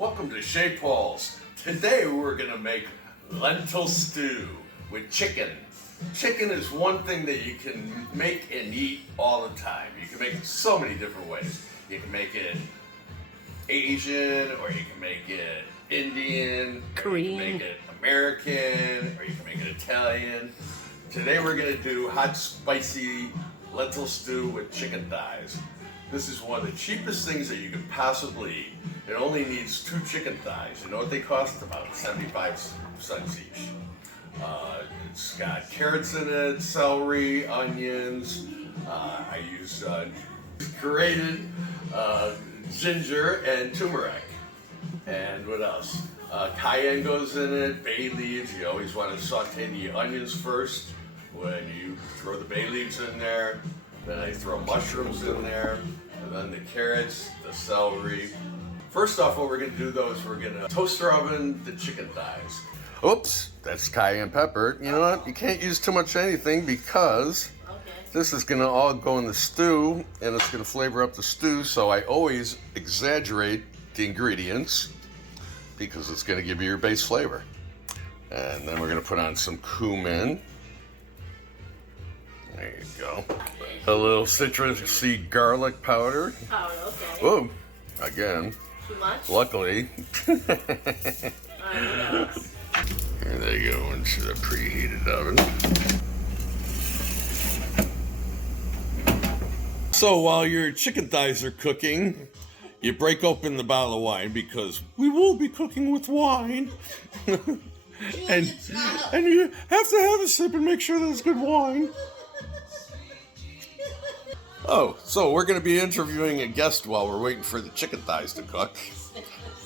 Welcome to Chez Paul's. Today we're gonna make lentil stew with chicken. Chicken is one thing that you can make and eat all the time. You can make it so many different ways. You can make it Asian, or you can make it Indian, Korean, or you can make it American, or you can make it Italian. Today we're gonna do hot, spicy lentil stew with chicken thighs. This is one of the cheapest things that you could possibly eat. It only needs 2 chicken thighs. You know what they cost? About 75 cents each. It's got carrots in it, celery, onions. I use grated ginger and turmeric. And what else? Cayenne goes in it, bay leaves. You always want to saute the onions first when you throw the bay leaves in there. Then I throw mushrooms in there, and then the carrots, the celery. First off, what we're gonna do though is we're gonna toaster oven the chicken thighs. Oops, that's cayenne pepper. You know what? You can't use too much anything because this is gonna all go in the stew and it's gonna flavor up the stew, so I always exaggerate the ingredients because it's gonna give you your base flavor. And then we're gonna put on some cumin. There you go. A little citrusy garlic powder. Oh, okay. Whoa, again. Too much? Luckily. Here they go into the preheated oven. So while your chicken thighs are cooking, you break open the bottle of wine because we will be cooking with wine. and you have to have a sip and make sure that it's good wine. Oh, so we're going to be interviewing a guest while we're waiting for the chicken thighs to cook.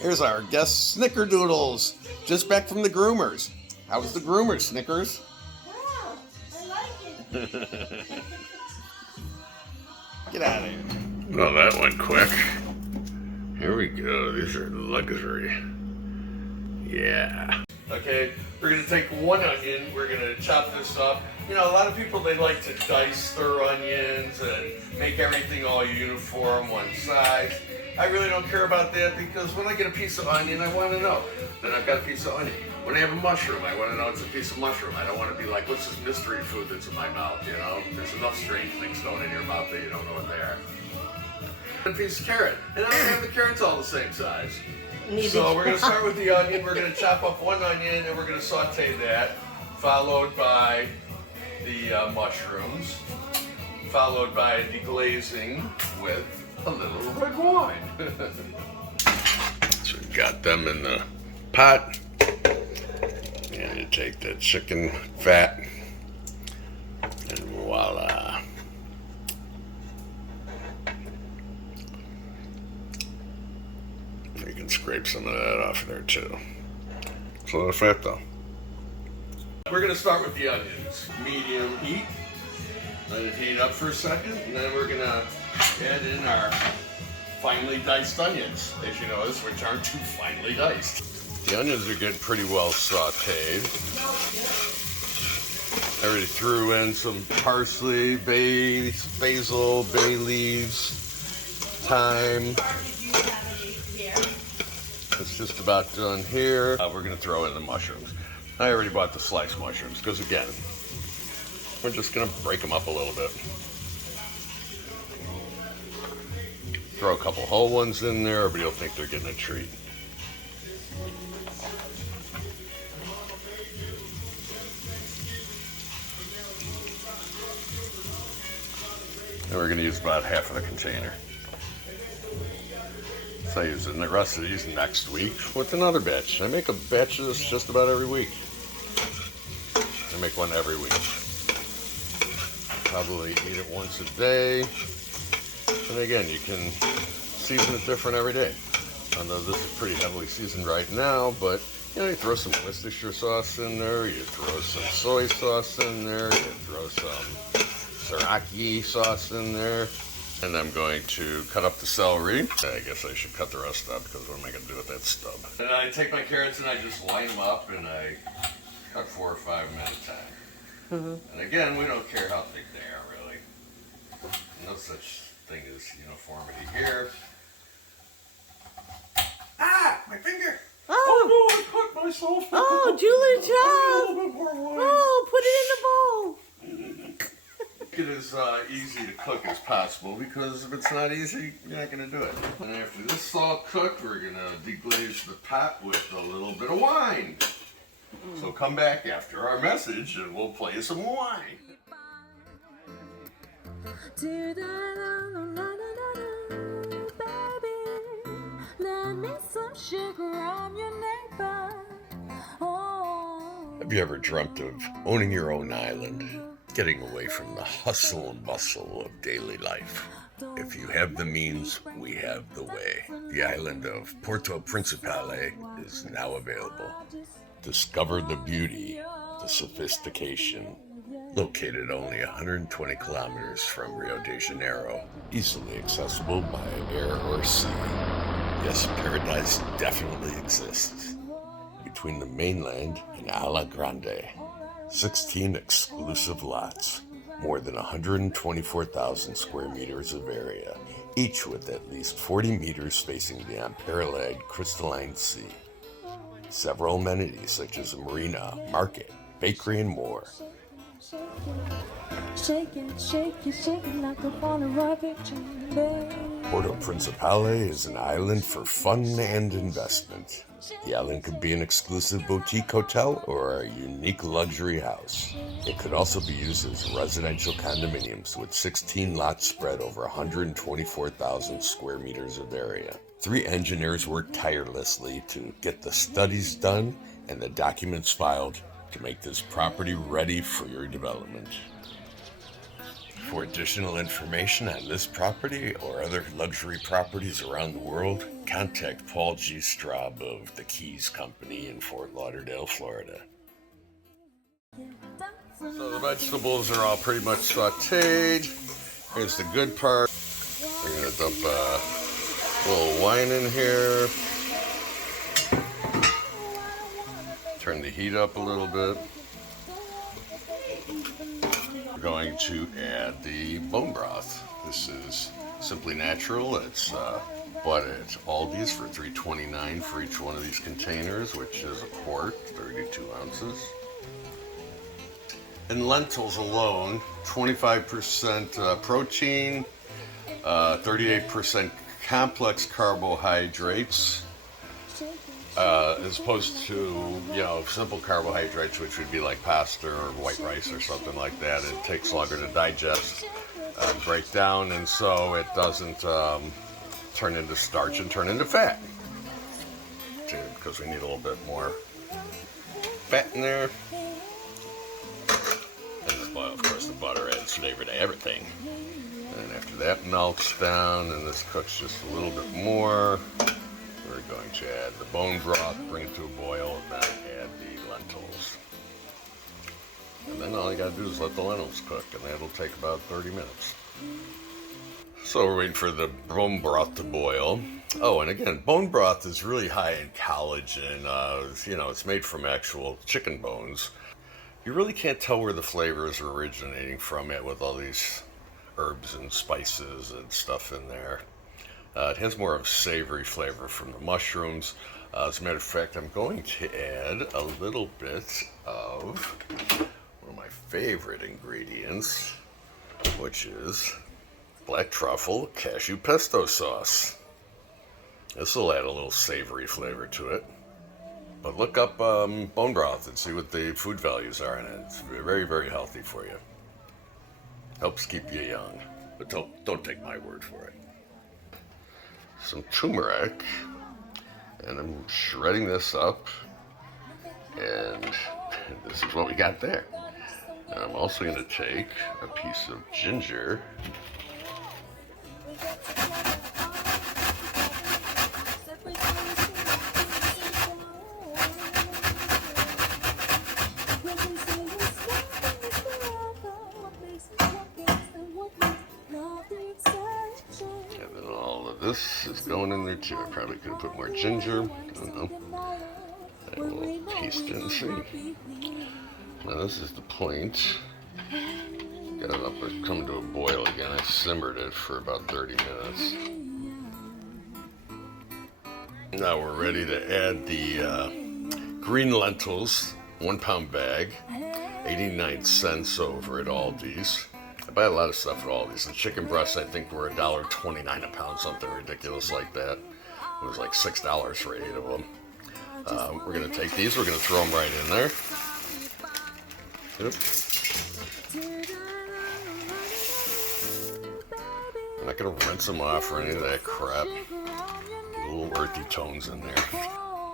Here's our guest, Snickerdoodles, just back from the groomers. How was the groomers, Snickers? Wow, I like it. Get out of here. Well, that went quick. Here we go. These are luxury. Yeah. Okay, we're going to take 1 onion. We're going to chop this up. You know, a lot of people, they like to dice their onions and make everything all uniform, one size. I really don't care about that because when I get a piece of onion, I want to know that I've got a piece of onion. When I have a mushroom, I want to know it's a piece of mushroom. I don't want to be like, what's this mystery food that's in my mouth, you know? There's enough strange things going in your mouth that you don't know what they are. A piece of carrot, and I don't have the carrots all the same size. So we're going to start with the onion. We're going to chop up 1 onion and we're going to saute that, followed by the mushrooms, followed by deglazing with a little red wine. So we got them in the pot. And you take the chicken fat, and voila. You can scrape some of that off there too. It's a lot of fat though. We're going to start with the onions. Medium heat. Let it heat up for a second, and then we're going to add in our finely diced onions, as you notice, which aren't too finely diced. The onions are getting pretty well sauteed. I already threw in some parsley, basil, bay leaves, thyme. It's just about done here. We're going to throw in the mushrooms. I already bought the sliced mushrooms because, again, we're just going to break them up a little bit. Throw a couple whole ones in there, everybody will think they're getting a treat. And we're going to use about half of the container. So I use the rest of these next week with another batch. I make a batch of this just about every week. I make one every week. Probably eat it once a day. And again, you can season it different every day. Although this is pretty heavily seasoned right now, but you know, you throw some Worcestershire sauce in there, you throw some soy sauce in there, you throw some sriracha sauce in there. And I'm going to cut up the celery. I guess I should cut the rest up because what am I going to do with that stub? And I take my carrots and I just line them up and I cut 4 or 5 at a time. And again, we don't care how thick they are, really. No such thing as uniformity here. Ah! My easy to cook as possible, because if it's not easy, you're not going to do it. And after this is all cooked, we're going to deglaze the pot with a little bit of wine. So come back after our message and we'll play some wine. Baby, let me some sugar, I'm your neighbor. Oh. Have you ever dreamt of owning your own island, getting away from the hustle and bustle of daily life? If you have the means, we have the way. The island of Porto Principale is now available. Discover the beauty, the sophistication. Located only 120 kilometers from Rio de Janeiro, easily accessible by air or sea. Yes, paradise definitely exists. Between the mainland and Ala Grande, 16 exclusive lots, more than 124,000 square meters of area, each with at least 40 meters facing the unparalleled crystalline sea. Several amenities such as a marina, market, bakery, and more. Shake it, shake it, shake it like a Polaroid picture, baby. Porto Principale is an island for fun and investment. The island could be an exclusive boutique hotel or a unique luxury house. It could also be used as residential condominiums with 16 lots spread over 124,000 square meters of area. 3 engineers worked tirelessly to get the studies done and the documents filed to make this property ready for your development. For additional information on this property or other luxury properties around the world, contact Paul G. Straub of the Keys Company in Fort Lauderdale, Florida. So the vegetables are all pretty much sauteed. Here's the good part. We're going to dump a little wine in here. Turn the heat up a little bit. We're going to add the bone broth. This is Simply Natural. It's bought at Aldi's for $3.29 for each one of these containers, which is a quart, 32 ounces. And lentils alone, 25% protein, 38% complex carbohydrates, as opposed to, simple carbohydrates, which would be like pasta or white rice or something like that. It takes longer to digest, break down, and so it doesn't turn into starch and turn into fat, because we need a little bit more fat in there. And, of course, the butter adds flavor to everything. And after that melts down and this cooks just a little bit more, we're going to add the bone broth, bring it to a boil, and then add the lentils. And then all you gotta do is let the lentils cook, and that'll take about 30 minutes. So we're waiting for the bone broth to boil. Oh, and again, bone broth is really high in collagen. It's made from actual chicken bones. You really can't tell where the flavor is originating from it with all these herbs and spices and stuff in there. It has more of a savory flavor from the mushrooms. As a matter of fact, I'm going to add a little bit of one of my favorite ingredients, which is black truffle cashew pesto sauce. This will add a little savory flavor to it. But look up bone broth and see what the food values are in it. It's very, very healthy for you. Helps keep you young, but don't take my word for it. Some turmeric, and I'm shredding this up, and this is what we got there. And I'm also going to take a piece of ginger, this is going in there too. I probably could have put more ginger. I don't know. I will taste it and see. Now this is the point. Got it up and come to a boil again. I simmered it for about 30 minutes. Now we're ready to add the green lentils, 1 pound bag, 89 cents over at Aldi's. I buy a lot of stuff at all these. The chicken breasts, I think, were $1.29 a pound, something ridiculous like that. It was like $6 for 8 of them. We're gonna take these. We're gonna throw them right in there. Yep. I'm not gonna rinse them off or any of that crap. Little earthy tones in there.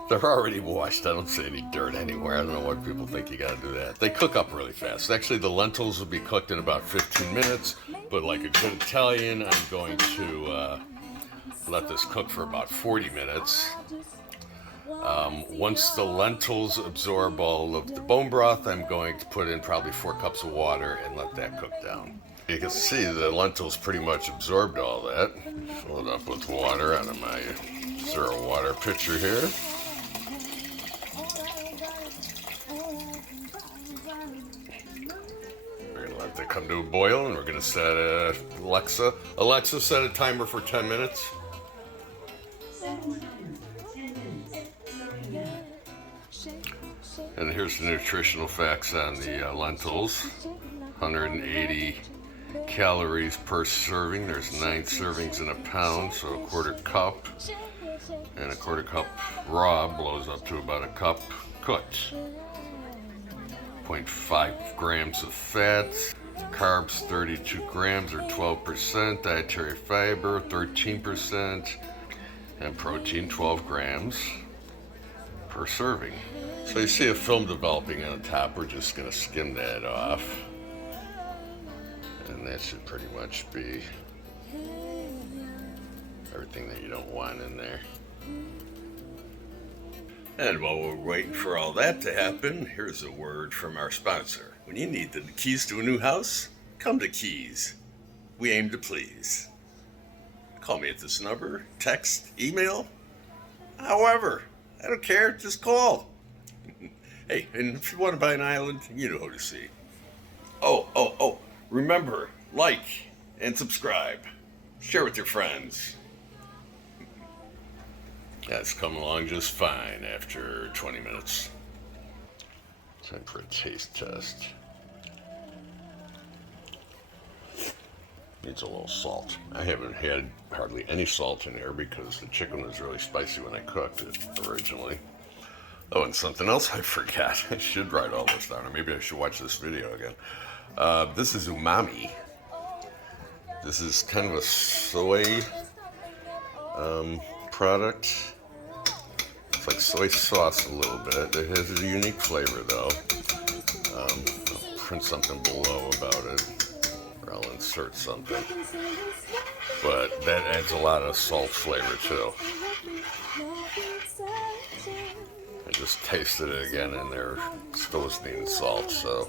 They're already washed. I don't see any dirt anywhere. I don't know why people think you gotta do that. They cook up really fast. Actually, the lentils will be cooked in about 15 minutes, but like a good Italian, I'm going to let this cook for about 40 minutes. Once the lentils absorb all of the bone broth, I'm going to put in probably 4 cups of water and let that cook down. You can see the lentils pretty much absorbed all that. Fill it up with water out of my 0 water pitcher here. We're gonna let that come to a boil, and we're gonna set Alexa, set a timer for 10 minutes. And here's the nutritional facts on the lentils. 180 calories per serving. There's 9 servings in a pound, so a quarter cup. And a quarter cup raw blows up to about a cup cooked. 0.5 grams of fat. Carbs 32 grams or 12%. Dietary fiber 13%. And protein 12 grams per serving. So you see a film developing on the top. We're just going to skim that off. And that should pretty much be everything that you don't want in there. And while we're waiting for all that to happen, here's a word from our sponsor. When you need the keys to a new house, come to Keys. We aim to please. Call me at this number, text, email, however. I don't care, just call. Hey, and if you want to buy an island, you know who to see. Oh, remember, like and subscribe. Share with your friends. That's come along just fine after 20 minutes. Time for a taste test. Needs a little salt. I haven't had hardly any salt in here because the chicken was really spicy when I cooked it originally. Oh, and something else I forgot. I should write all this down, or maybe I should watch this video again. This is umami. This is kind of a soy product. It's like soy sauce a little bit. It has a unique flavor though. I'll print something below about it, or I'll insert something. But that adds a lot of salt flavor too. I just tasted it again, and they're supposed to need salt, so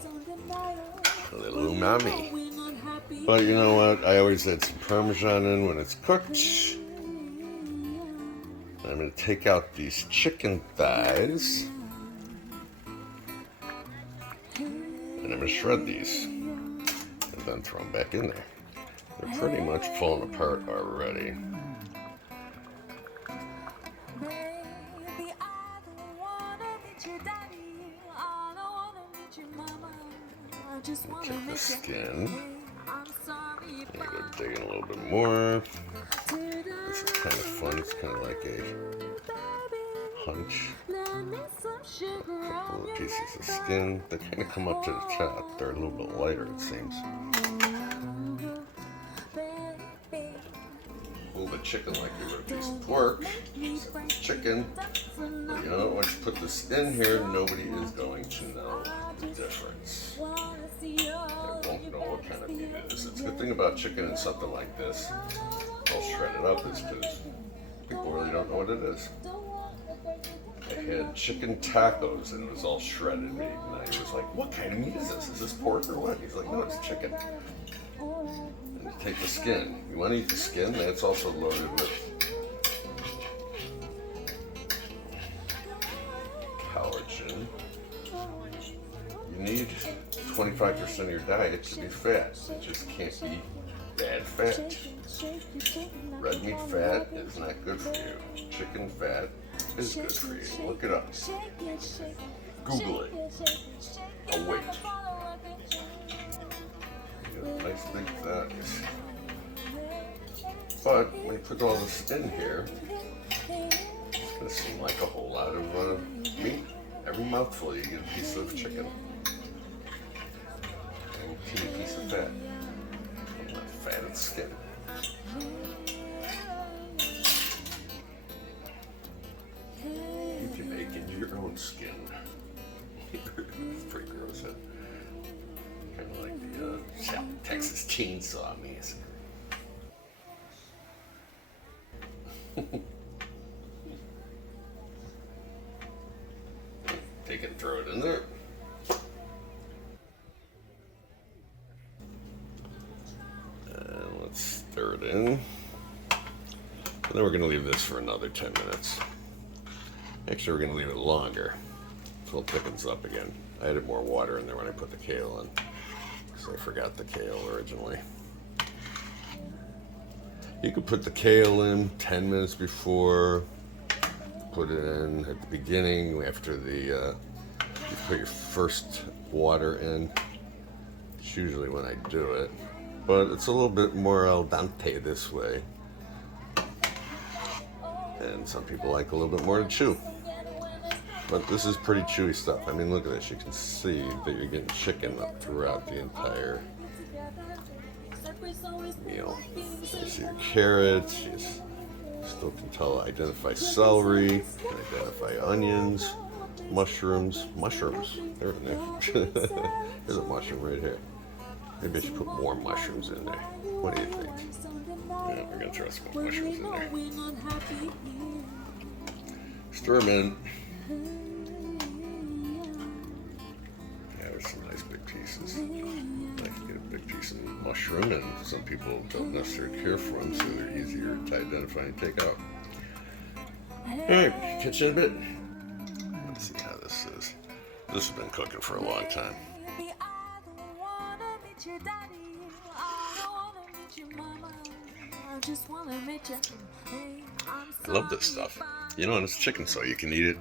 a little umami. But you know what? I always add some Parmesan in when it's cooked. I'm going to take out these chicken thighs, and I'm going to shred these, and then throw them back in there. They're pretty much falling apart already. Take the skin. I'm going to go dig in a little bit more. This is kind of fun. It's kind of like a hunch. A couple of pieces of skin. They kind of come up to the top. They're a little bit lighter, it seems. Hold the chicken like you would a piece of pork. Chicken. But you know, once you put this in here, nobody is going to know the difference. They won't know what kind of meat it is. It's a good thing about chicken and something like this, all shredded up, is because people really don't know what it is. I had chicken tacos and it was all shredded meat, and I was like, what kind of meat is this? Is this pork or what? He's like, no, it's chicken. And you take the skin. You want to eat the skin? That's also loaded with collagen. You need 25% of your diet to be fat. It just can't be bad fat. Red meat fat is not good for you. Chicken fat is good for you. Look it up. Google it. I'll wait. You a nice big fat. But when you put all this in here, it's going to seem like a whole lot of meat. Every mouthful you get a piece of chicken and a teeny piece of fat from that fatted skin. You can make into your own skin. It's pretty gross, huh? Kind of like the Texas chainsaw massacre. Take it and throw it in there. And let's stir it in. And then we're going to leave this for another 10 minutes. Actually, we're going to leave it longer until it thickens up again. I added more water in there when I put the kale in, because I forgot the kale originally. You could put the kale in 10 minutes before, put it in at the beginning after you put your first water in. It's usually when I do it, but it's a little bit more al dente this way. And some people like a little bit more to chew. But this is pretty chewy stuff. I mean, look at this. You can see that you're getting chicken up throughout the entire meal. You see the carrots. You still can identify celery. You can identify onions, mushrooms. Mushrooms. They're in there. There's a mushroom right here. Maybe I should put more mushrooms in there. What do you think? Yeah, we're going to throw some more mushrooms in there. Stir them in. Yeah, there's some nice big pieces. I can get a big piece of mushroom, and some people don't necessarily care for them, so they're easier to identify and take out. Alright, catch it a bit. Let's see how this is. This has been cooking for a long time. I love this stuff. You know, and it's chicken, so you can eat it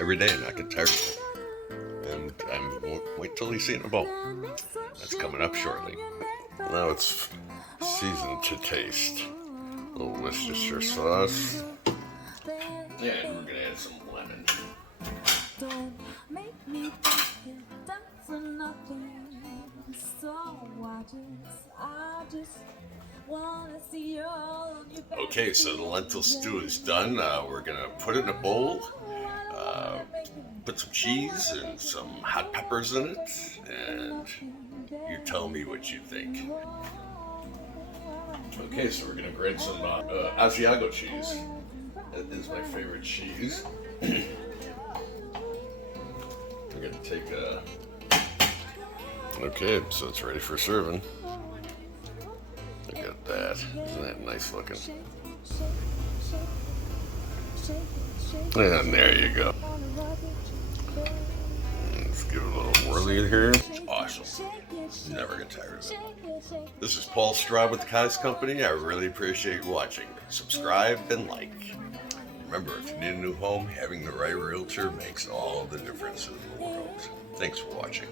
every day and not get tired of it. And wait till you see it in a bowl. That's coming up shortly. Now it's seasoned to taste. A little Worcestershire sauce. And we're going to add some lemon. Don't make me dance for nothing. So I just wanna see you all on your back. Okay, so the lentil stew is done. We're gonna put it in a bowl, put some cheese and some hot peppers in it, and you tell me what you think. Okay, so we're gonna grate some Asiago cheese. That is my favorite cheese. We're gonna take a... Okay, so it's ready for serving. Look at that. Isn't that nice looking? And there you go. Let's give it a little whirly in here. It's awesome. Never get tired of it. This is Paul Straub with the Kai's Company. I really appreciate you watching. Subscribe and like. Remember, if you need a new home, having the right realtor makes all the difference in the world. Thanks for watching.